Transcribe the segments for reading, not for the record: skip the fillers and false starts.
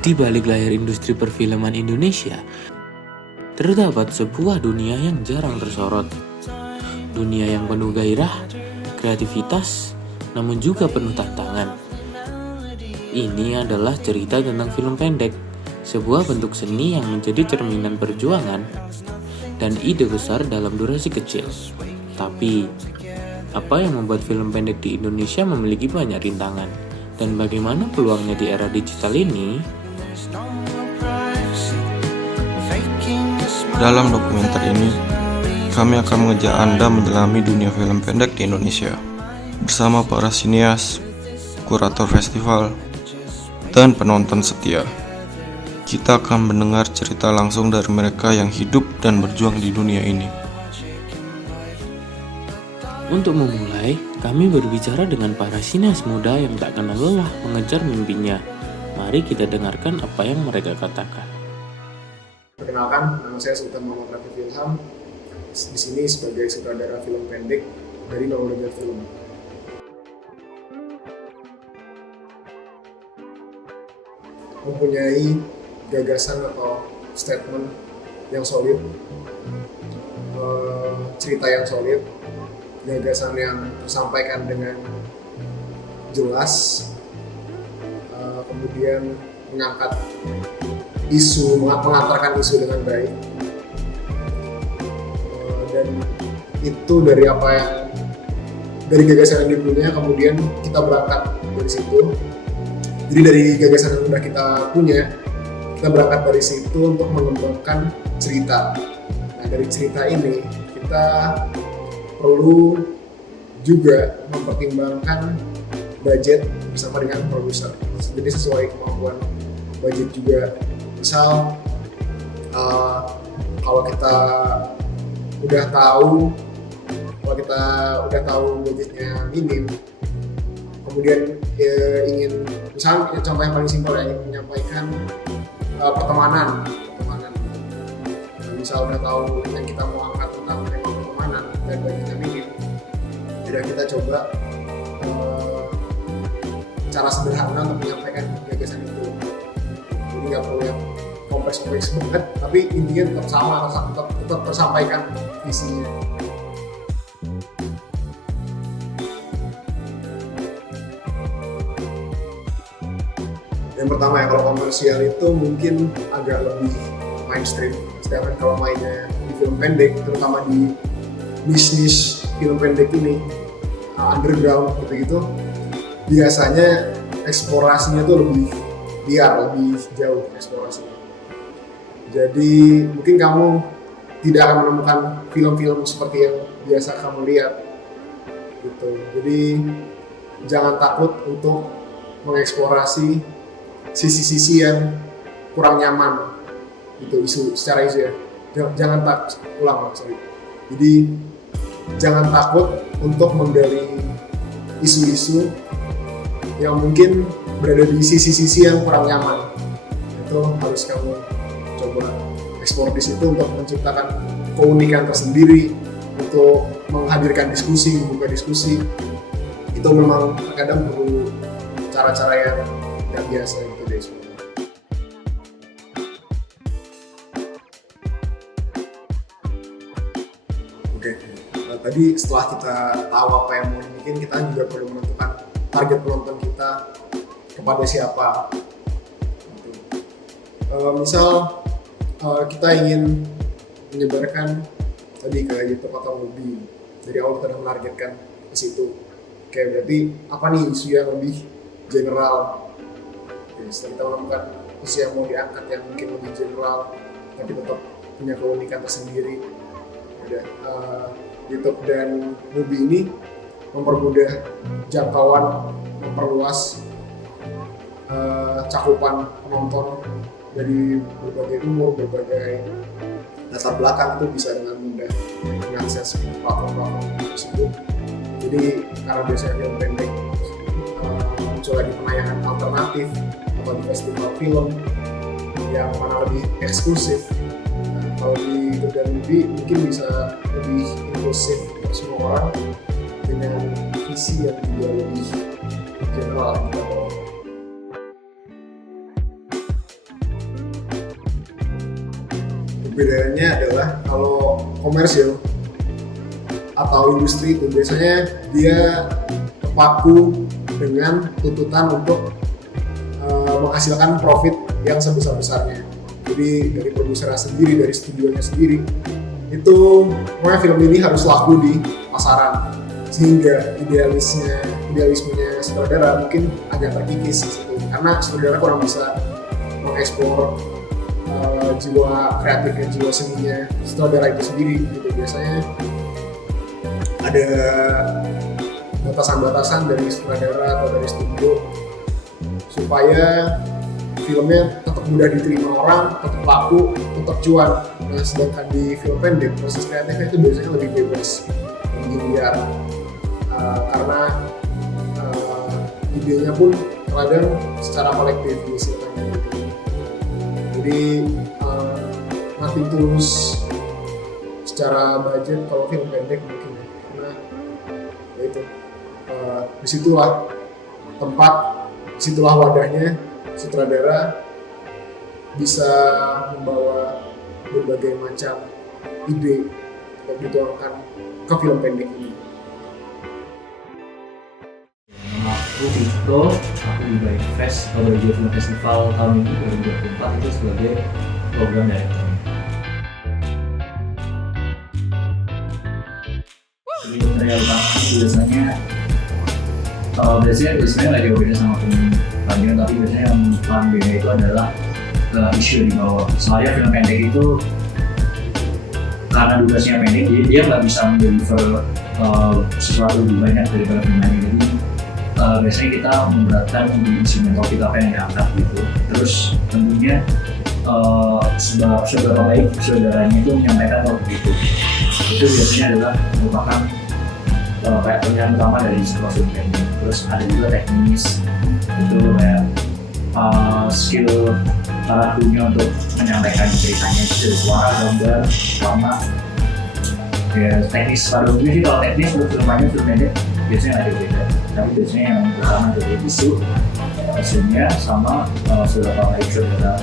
Di balik layar industri perfilman Indonesia, terdapat sebuah dunia yang jarang tersorot. Dunia yang penuh gairah, kreativitas, namun juga penuh tantangan. Ini adalah cerita tentang film pendek, sebuah bentuk seni yang menjadi cerminan perjuangan dan ide besar dalam durasi kecil. Tapi, apa yang membuat film pendek di Indonesia memiliki banyak rintangan? Dan bagaimana peluangnya di era digital ini? Dalam dokumenter ini, kami akan mengajak Anda menyelami dunia film pendek di Indonesia bersama para sinias, kurator festival, dan penonton setia. Kita akan mendengar cerita langsung dari mereka yang hidup dan berjuang di dunia ini. Untuk memulai, kami berbicara dengan para sinias muda yang tak kenal lelah mengejar mimpinya. Mari kita dengarkan apa yang mereka katakan. Perkenalkan, nama saya Sultan Muhammad Rafi Ilham. Di sini sebagai sutradara film pendek dari Nauraga Film. Mempunyai gagasan atau statement yang solid, cerita yang solid, gagasan yang tersampaikan dengan jelas, kemudian mengangkat isu, mengantarkan isu dengan baik, dan itu dari apa yang dari gagasan yang dipunya, kemudian kita berangkat dari situ. Jadi dari gagasan yang sudah kita punya, kita berangkat dari situ untuk mengembangkan cerita. Nah, dari cerita ini kita perlu juga mempertimbangkan budget bersama dengan produser. Jadi sesuai kemampuan budget juga. Misal kalau kita udah tahu budgetnya minim, kemudian ingin, misalnya contoh yang paling simpel ya, ingin menyampaikan pertemanan. Nah, misal udah tahu yang kita mau angkat tentang tema pertemanan dan budgetnya minim, jadi kita coba cara sederhana untuk menyampaikan gagasan itu. Jadi nggak perlu yang kompleks banget, tapi intinya tetap sama, tetap tersampaikan visinya. Yang pertama ya, kalau komersial itu mungkin agak lebih mainstream, sedangkan kalau mainnya di film pendek, terutama di bisnis film pendek ini underground seperti itu, biasanya eksplorasinya tuh lebih liar, lebih jauh eksplorasinya. Jadi mungkin kamu tidak akan menemukan film-film seperti yang biasa kamu lihat gitu. Jadi jangan takut untuk mengeksplorasi sisi-sisi yang kurang nyaman gitu, secara isu ya. Jangan Jadi jangan takut untuk menggali isu-isu yang mungkin berada di sisi-sisi yang kurang nyaman. Itu harus kamu coba eksplor di situ untuk menciptakan keunikan tersendiri, untuk menghadirkan diskusi, membuka diskusi. Itu memang terkadang perlu cara-cara yang nggak biasa gitu deh sebenarnya. Oke, tadi setelah kita tahu apa yang mau dibikin, kita juga perlu menentukan target penonton kita kepada siapa. Gitu. Misal kita ingin menyebarkan tadi ke YouTube atau Mubi, dari awal kita sudah menargetkan ke situ. Oke, berarti apa nih isu yang lebih general? Oke, setelah kita menemukan isu yang mau diangkat yang mungkin lebih general, tapi tetap punya keunikan tersendiri. YouTube dan Mubi ini mempermudah jangkauan, memperluas cakupan penonton dari berbagai umur, berbagai latar belakang, itu bisa dengan mudah mengakses platform-platform tersebut. Jadi karena biasanya film pendek muncul di penayangan alternatif atau di festival film yang mana lebih eksklusif. Kalau di YouTube dan Mubi mungkin bisa lebih inklusif untuk semua orang dengan visi yang juga lebih general gitu. Bedanya adalah kalau komersil atau industri itu biasanya dia terpaku dengan tuntutan untuk menghasilkan profit yang sebesar-besarnya. Jadi dari produsernya sendiri, dari studionya sendiri, itu pokoknya film ini harus laku di pasaran, sehingga idealismenya sutradara mungkin agak terkikis di situ, karena sutradara kurang bisa mengeksplor jiwa kreatifnya, jiwa seninya sutradara itu sendiri gitu. Biasanya ada batasan-batasan dari sutradara atau dari studio supaya filmnya tetap mudah diterima orang, tetap laku, tetap cuan. Nah, sedangkan di film pendek proses kreatifnya itu biasanya lebih bebas, lebih liar, karena idenya pun terkadang secara kolektif dihasilkan gitu. Jadi nothing tulus secara budget kalau film pendek mungkin, karena ya itu disitulah tempat, disitulah wadahnya sutradara bisa membawa berbagai macam ide untuk dituangkan ke film pendek ini. Nama aku Vito, aku di Baik Fest atau Baik Film Festival tahun ini 2024 itu sebagai program director. Biasanya lagi berbeda sama pembagian, tapi biasanya yang paling beda itu adalah isu di bawah. Soalnya film pendek itu karena durasinya pendek, jadi dia nggak bisa mendeliver sesuatu lebih banyak daripada film lain. Jadi biasanya kita memberatkan di instrumental kita apa yang diangkat gitu. Terus tentunya seberapa baik saudaranya itu menyampaikan hal begitu. Itu biasanya adalah merupakan kayak pilihan utama dari sebuah film pendek. Terus ada juga teknis, itu kayak skill para krunya untuk menyampaikan ceritanya, dari suara, gambar, warna. Ya teknis pada umumnya sih, kalau teknis untuk film pendek biasanya ada beda. Tapi biasanya yang utama dari isu, hasilnya sama seberapa baik saudara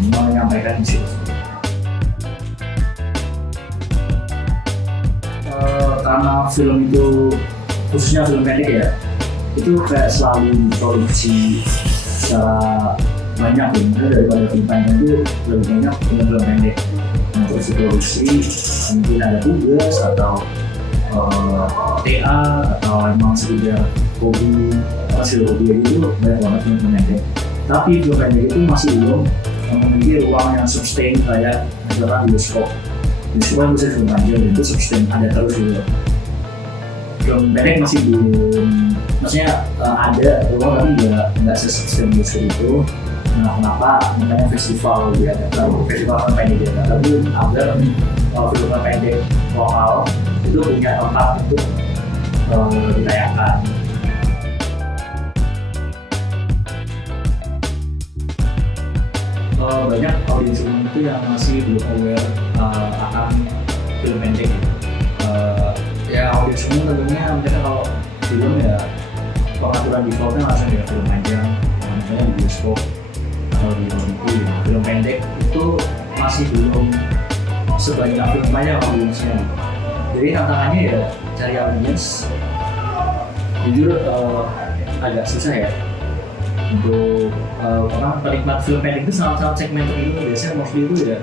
menyampaikan isu. Karena film itu, khususnya film pendek ya, itu kayak selalu diproduksi secara banyak ya, daripada film panjang itu lebih banyak film pendek yang terus diproduksi. Mungkin ada tugas atau TA atau emang sekedar hobi, hasil hobi itu banyak banget film pendek. Tapi film pendek itu masih belum memiliki ruang yang sustain kayak misalkan bioskop. Bioskop kan bisa film panjang itu sustain ada terus gitu. Film pendek masih belum, maksudnya ada ruang tapi nggak se-sustain bioskop itu. Nah, kenapa? Makanya festival diadakan, festival film pendek diadakan, tapi agar film pendek lokal itu punya tempat untuk ditayangkan. Banyak audiens umum itu yang masih belum aware akan film pendek. Ya audiens umum tentunya mereka kalau film ya pengaturan defaultnya langsung ya film panjang, misalnya di bioskop atau di OTT. Film pendek itu masih belum sebanyak film panjang audiensnya. Jadi tantangannya ya cari audiens jujur agak susah ya. Untuk orang penikmat film pendek itu sangat segmented itu, biasanya mostly itu ya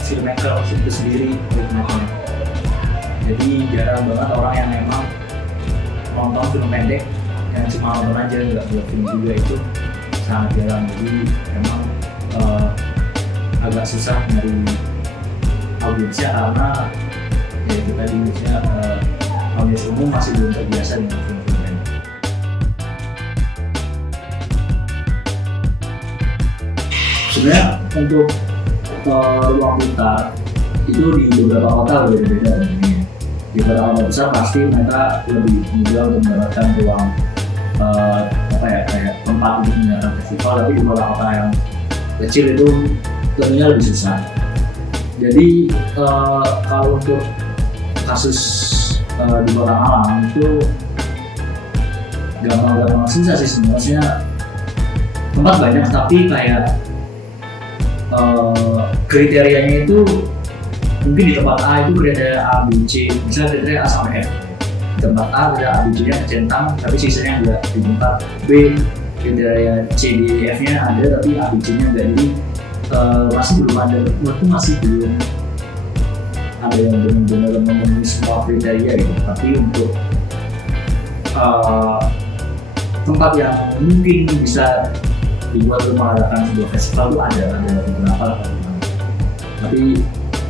filmmaker itu sendiri penikmatnya. Jadi jarang banget orang yang memang nonton film pendek yang cuma nonton aja, nggak buat film juga, itu sangat jarang. Jadi memang agak susah dari audiensnya karena ya itu tadi biasanya audiens umum masih belum terbiasa dengan film pendek. Sebenarnya untuk ruang putar itu di beberapa kota berbeda-beda. Di kota-kota besar pasti mereka lebih mudah untuk mendapatkan ruang kayak tempat untuk menjalankan festival, tapi di kota-kota yang kecil itu tentunya lebih susah. Jadi kalau untuk kasus di kota Malang itu gampang susah sih sebenarnya. Tempat banyak tapi kayak kriterianya itu mungkin di tempat A itu kriteria A, B, C, misalnya kriteria A sampai F. Di tempat A kriteria A, B, C-nya kecentang, tapi sisanya enggak. Di tempat B kriteria C, D, F-nya ada, tapi A, B, C-nya enggak. Jadi masih belum ada, menurutku masih belum ada yang benar-benar memenuhi semua kriteria gitu. Tapi untuk tempat yang mungkin bisa dibuat untuk mengadakan sebuah festival itu ada beberapa lah. Tapi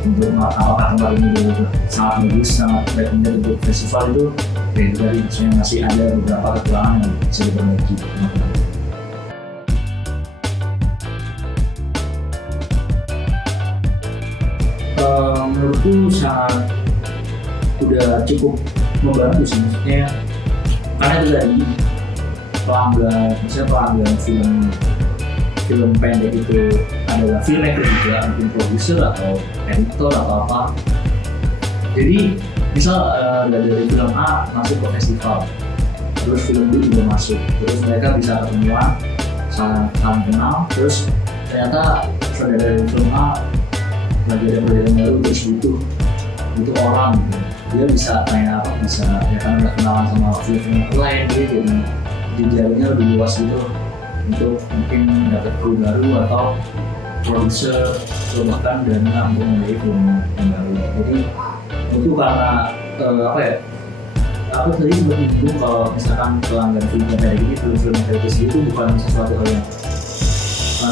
untuk apakah tempat ini sangat bagus, sangat baik untuk festival itu dari maksudnya masih ada beberapa kekurangan yang bisa diperbaiki. Menurutku sangat udah cukup membantu sih, maksudnya karena itu tadi pelanggan film pendek itu adalah filmmaker juga, mungkin produser atau editor atau apa. Jadi misal dari film A masuk ke festival, terus film B juga masuk, terus mereka bisa ketemuan, saling kenal, terus ternyata saudara dari film A lagi ada proyek baru, terus butuh orang gitu. Dia bisa tanya apa, bisa ya kan udah kenalan sama film lain, dia jadi jejaringnya lebih luas gitu untuk mungkin dapat kru baru atau produser bahkan dana untuk menjadi film yang baru. Jadi itu karena aku tadi sempat menyinggung kalau misalkan pelanggan film kayak gini, film kayak itu bukan sesuatu hal yang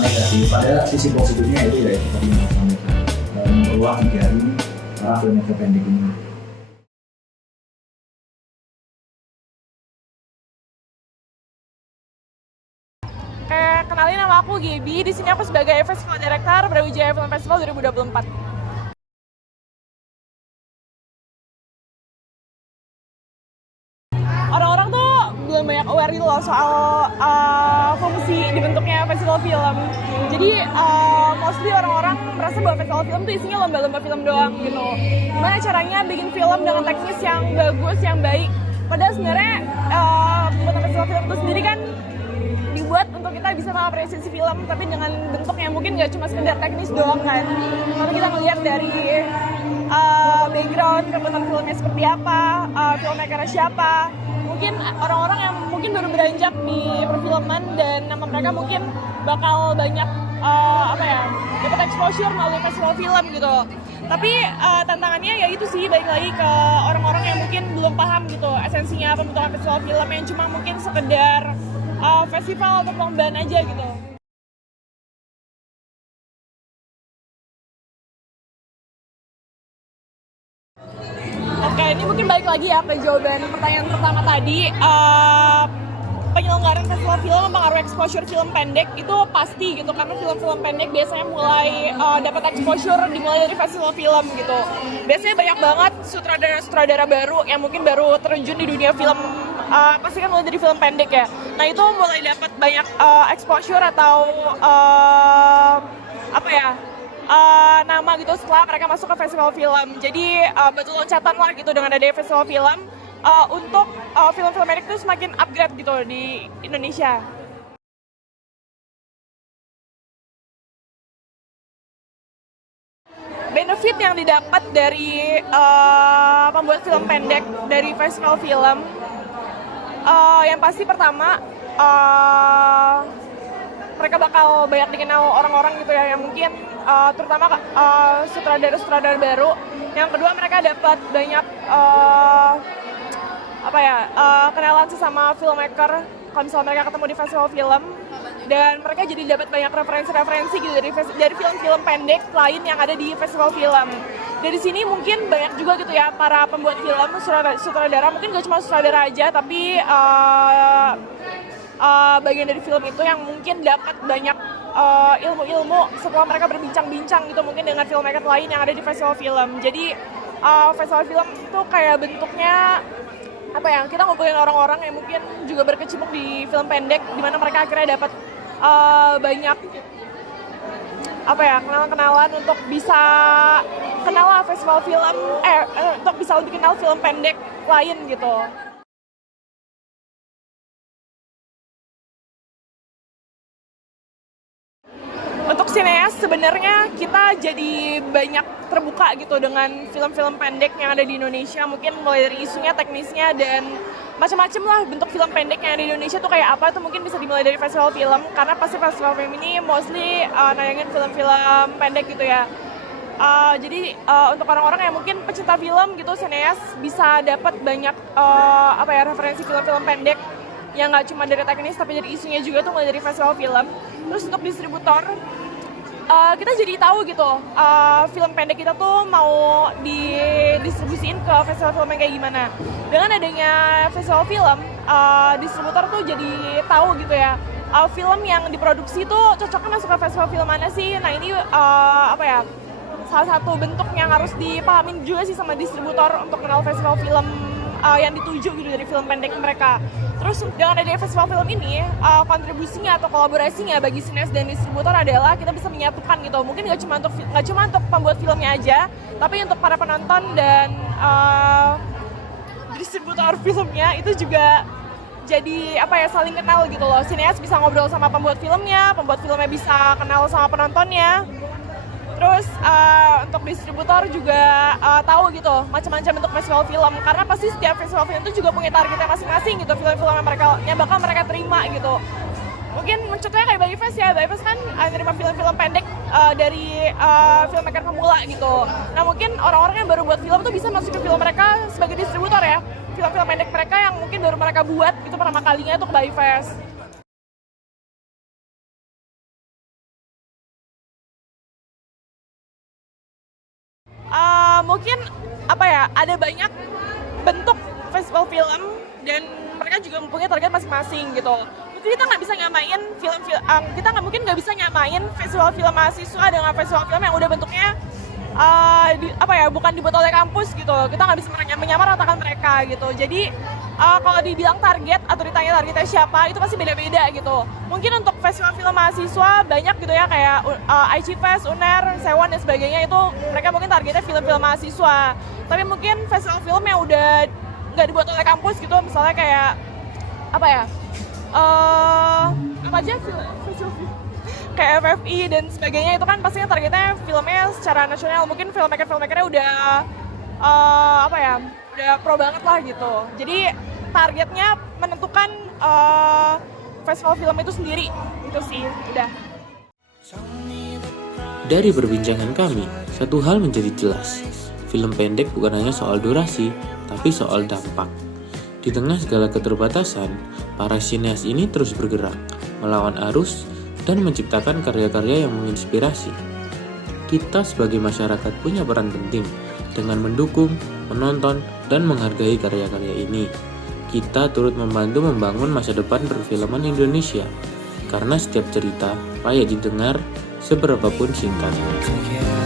negatif. Pada sisi positifnya itu ya tadi yang saya sampaikan, memperluas jejaring para filmmaker pendek ini. Kenalin, nama aku Gaby. Di sini aku sebagai Festival Director Brawijaya Film Festival 2024. Orang-orang tuh belum banyak aware gitu loh soal fungsi dibentuknya festival film. Jadi mostly orang-orang merasa bahwa festival film tuh isinya lomba-lomba film doang gitu. Gimana caranya bikin film dengan teknis yang bagus, yang baik. Padahal sebenarnya pembuatan festival film itu sendiri kan dibuat untuk kita bisa mengapresiasi film, tapi dengan bentuk yang mungkin nggak cuma sekedar teknis doang kan. Tapi kita ngelihat dari background pembuatan filmnya seperti apa, filmmakernya siapa. Mungkin orang-orang yang mungkin baru beranjak di perfilman dan nama mereka mungkin bakal banyak dapat exposure melalui festival film gitu. Tapi tantangannya ya itu sih, balik lagi ke orang-orang yang mungkin belum paham gitu esensinya pembentukan festival film, yang cuma mungkin sekedar festival atau perlombaan aja gitu. Oke, ini mungkin balik lagi ya ke jawaban pertanyaan pertama tadi. Penyelenggaraan festival film mempengaruhi exposure film pendek itu pasti gitu, karena film-film pendek biasanya mulai dapat exposure dimulai dari festival film gitu. Biasanya banyak banget sutradara-sutradara baru yang mungkin baru terjun di dunia film, pasti kan mulai dari film pendek ya. Nah itu mulai dapat banyak exposure atau nama gitu setelah mereka masuk ke festival film. Jadi betul loncatan lah gitu dengan adanya festival film untuk film-film pendek itu semakin upgrade gitu di Indonesia. Benefit yang didapat dari pembuat film pendek dari festival film, yang pasti pertama mereka bakal banyak dikenal orang-orang gitu ya, yang mungkin terutama sutradara-sutradara baru. Yang kedua, mereka dapat banyak kenalan sesama filmmaker kalau misalnya mereka ketemu di festival film, dan mereka jadi dapat banyak referensi-referensi gitu dari film-film pendek lain yang ada di festival film. Dari sini mungkin banyak juga gitu ya para pembuat film, sutradara, mungkin gak cuma sutradara aja, tapi bagian dari film itu yang mungkin dapat banyak ilmu-ilmu setelah mereka berbincang-bincang gitu mungkin dengan filmmaker lain yang ada di festival film. Jadi festival film itu kayak bentuknya kita ngumpulin orang-orang yang mungkin juga berkecimpung di film pendek, di mana mereka akhirnya dapat banyak kenalan-kenalan untuk bisa kenal festival film, untuk bisa lebih kenal film pendek lain gitu. Untuk sineas sebenarnya kita jadi banyak terbuka gitu dengan film-film pendek yang ada di Indonesia, mungkin mulai dari isunya, teknisnya, dan macam-macam lah bentuk film pendek yang ada di Indonesia tuh kayak apa, itu mungkin bisa dimulai dari festival film, karena pasti festival film ini mostly nayangin film-film pendek gitu ya. Jadi untuk orang-orang yang mungkin pecinta film gitu, sineas bisa dapat banyak referensi film-film pendek yang nggak cuma dari teknis tapi dari isunya juga tuh mulai dari festival film. Terus untuk distributor, kita jadi tahu gitu film pendek kita tuh mau didistribusiin ke festival film yang kayak gimana. Dengan adanya festival film, distributor tuh jadi tahu gitu ya, film yang diproduksi tuh cocoknya masuk ke festival film mana sih. Nah ini salah satu bentuk yang harus dipahamin juga sih sama distributor untuk kenal festival film yang dituju gitu dari film pendek mereka. Terus dengan adanya festival film ini, kontribusinya atau kolaborasinya bagi sineas dan distributor adalah kita bisa menyatukan gitu. Mungkin nggak cuma untuk pembuat filmnya aja, tapi untuk para penonton dan distributor filmnya itu juga jadi saling kenal gitu loh. Sineas bisa ngobrol sama pembuat filmnya bisa kenal sama penontonnya. Terus untuk distributor juga tahu gitu macam-macam bentuk festival film, karena pasti setiap festival film itu juga punya targetnya masing-masing gitu, film-film yang bakal mereka terima gitu. Mungkin contohnya kayak Bali Fest ya, Bali Fest kan terima film-film pendek dari filmmaker pemula gitu. Nah mungkin orang-orang yang baru buat film tuh bisa masuk ke film mereka sebagai distributor ya, film-film pendek mereka yang mungkin baru mereka buat itu pertama kalinya itu ke Bali Fest. Mungkin ada banyak bentuk festival film dan mereka juga mempunyai target masing-masing gitu. Mungkin kita nggak bisa nyamain nggak bisa nyamain festival film mahasiswa dengan festival film yang udah bentuknya bukan dibuat oleh kampus gitu. Kita nggak bisa menyamaratakan mereka gitu. Jadi kalau dibilang target atau ditanya targetnya siapa, itu pasti beda-beda gitu. Mungkin untuk festival film mahasiswa banyak gitu ya, kayak IC Fest, UNER, Sewan dan sebagainya, itu mereka mungkin targetnya film-film mahasiswa. Tapi mungkin festival film yang udah nggak dibuat oleh kampus gitu, misalnya kayak kayak FFI dan sebagainya, itu kan pastinya targetnya filmnya secara nasional. Mungkin filmmaker-filmmakernya udah udah pro banget lah gitu. Jadi targetnya menentukan festival film itu sendiri. Itu sih, udah. Dari perbincangan kami, satu hal menjadi jelas. Film pendek bukan hanya soal durasi, tapi soal dampak. Di tengah segala keterbatasan, para sineas ini terus bergerak, melawan arus, dan menciptakan karya-karya yang menginspirasi. Kita sebagai masyarakat punya peran penting dengan mendukung, menonton, dan menghargai karya-karya ini. Kita turut membantu membangun masa depan perfilman Indonesia, karena setiap cerita layak didengar seberapapun singkatnya.